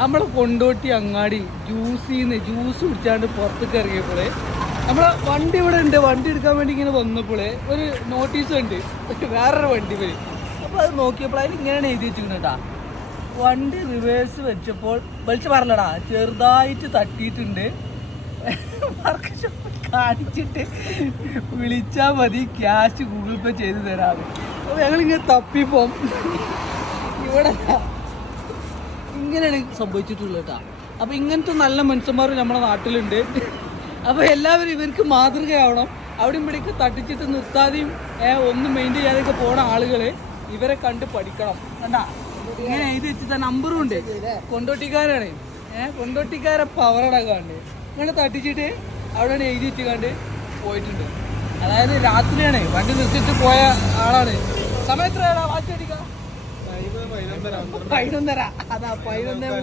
നമ്മളെ കൊണ്ടോട്ടി അങ്ങാടി ജ്യൂസ് കുടിച്ചാണ്ട് പുറത്തേക്ക് ഇറങ്ങിയപ്പോഴേ നമ്മളെ വണ്ടി ഇവിടെ ഉണ്ട്. വണ്ടി എടുക്കാൻ വേണ്ടി ഇങ്ങനെ വന്നപ്പോഴേ ഒരു നോട്ടീസ് ഉണ്ട്, വേറൊരു വണ്ടി വരും. അപ്പോൾ അത് നോക്കിയപ്പോൾ അതിൽ ഇങ്ങനെയാണ് എഴുതി വെച്ചിരിക്കുന്നത് കേട്ടാ, വണ്ടി റിവേഴ്സ് വെച്ചപ്പോൾ വലിച്ചു പറഞ്ഞടാ ചെറുതായിട്ട് തട്ടിയിട്ടുണ്ട്, കാണിച്ചിട്ട് വിളിച്ചാൽ മതി, ക്യാഷ് ഗൂഗിൾ പേ ചെയ്ത് തരാം. അപ്പോൾ ഞങ്ങളിങ്ങനെ തപ്പിപ്പോം ഇവിടെ ഇങ്ങനെയാണ് സംഭവിച്ചിട്ടുള്ളത് കേട്ടോ. അപ്പോൾ ഇങ്ങനത്തെ നല്ല മനുഷ്യന്മാർ നമ്മുടെ നാട്ടിലുണ്ട്. അപ്പോൾ എല്ലാവരും ഇവർക്ക് മാതൃകയാവണം. അവിടെ ഇവിടേക്ക് തട്ടിച്ചിട്ട് നിർത്താതെയും ഒന്നും മെയിൻറ്റെയിൻ ചെയ്യാതെയൊക്കെ പോണ ആളുകൾ ഇവരെ കണ്ട് പഠിക്കണം. കണ്ടാ ഇങ്ങനെ എഴുതി വെച്ചിട്ട് നമ്പറും ഉണ്ട്. കൊണ്ടോട്ടിക്കാരാണ്, കൊണ്ടോട്ടിക്കാരെ പവറടക്കാണ്ട് ഇങ്ങനെ തട്ടിച്ചിട്ട് അവിടെ എഴുതി വെച്ച് കണ്ട് പോയിട്ടുണ്ട്. അതായത് രാത്രിയാണ് വണ്ടി നിർത്തിയിട്ട് പോയ ആളാണ്. സമയത്ത് വാച്ച് അടിക്കാം 11:30. അതാ 11:30.